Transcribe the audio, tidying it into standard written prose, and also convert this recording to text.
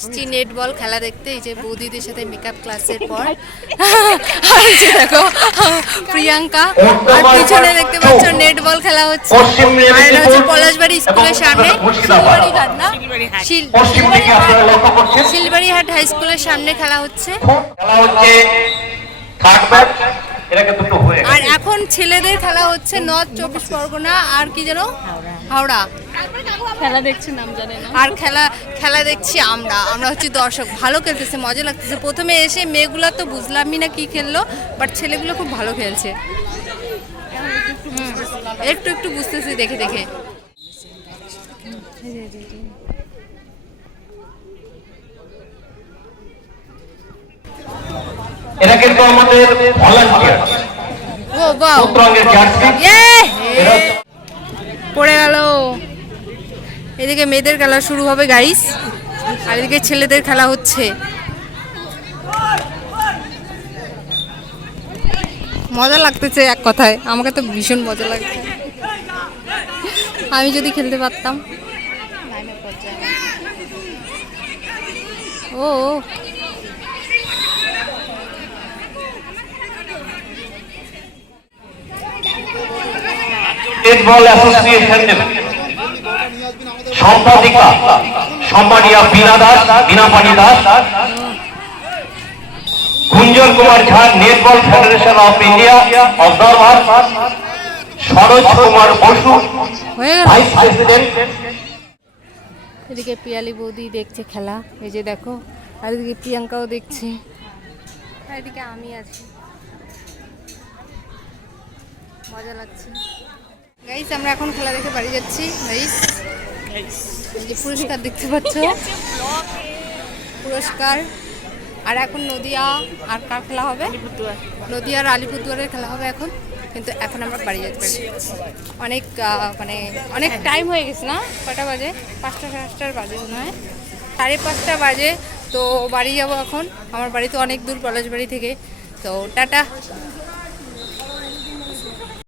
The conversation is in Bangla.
আসছি নেট বল খেলা দেখতে, এই যে বৌদিদের সাথে মেকআপ ক্লাসের পর। আর এই যে দেখো প্রিয়াঙ্কা, আর পিছনে দেখতে পাচ্ছ নেট বল খেলা হচ্ছে। আর এটা হচ্ছে পলাশবাড়ি স্কুলের সামনে, শিলবাড়ি ঘাট না, শিলবাড়ি হাট হাই স্কুলের সামনে খেলা হচ্ছে। আর এখন ছেলেদের খেলা হচ্ছে নর্থ 24 পরগনা আর কি যেন হাওড়া। খেলা দেখছি নাম জানে না। আর খেলা দেখছি আমরা হচ্ছে দর্শক। ভালো খেলতেছে, মজা লাগতেছে। প্রথমে এসে মেয়েগুলো তো বুঝলামই না কি খেললো, বাট ছেলেগুলো খুব ভালো খেলছে। একটু একটু বুঝতেছি দেখে দেখে। এরা কিন্তু আমাদের ভলান্টিয়ার। ও বাহ, পড়ে গেল। এদিকে মেয়েদের খেলা শুরু হবে গাইস, আর এদিকে ছেলেদের খেলা হচ্ছে। মজা লাগতেছে এক কথায়, আমাকে তো ভীষণ মজা লাগছে। আমি যদি খেলতে পারতাম। ও ফুটবল অ্যাসোসিয়েশন সম্পাদিকা সম্মানীয় বীণা Das, Binapani Das, Gunjan Kumar Jha, netball federation of India observer, Saroj Kumar Basu, vice president. এদিকে পিয়ালি বৌদি দেখছে খেলা, এই যে দেখো। আর এদিকে প্রিয়াঙ্কাও দেখছে, আর এদিকে আমি আছি। মজা লাগছে গাইস। আমরা এখন খেলা দেখে বাড়ি যাচ্ছি গাইস। এই যে পুরস্কার দেখতে পাচ্ছ, পুরস্কার। আর এখন নদিয়া আর কার খেলা হবে? নদিয়া আর আলিপুরদুয়ারের খেলা হবে এখন। কিন্তু এখন আমরা বাড়ি যাচ্ছি, অনেক মানে অনেক টাইম হয়ে গেছে না? কটা বাজে? 5টা 5:30 বাজে মনে হয়, 5:30 বাজে। তো বাড়ি যাব এখন। আমার বাড়ি তো অনেক দূর পলাশবাড়ি থেকে। তো টাটা।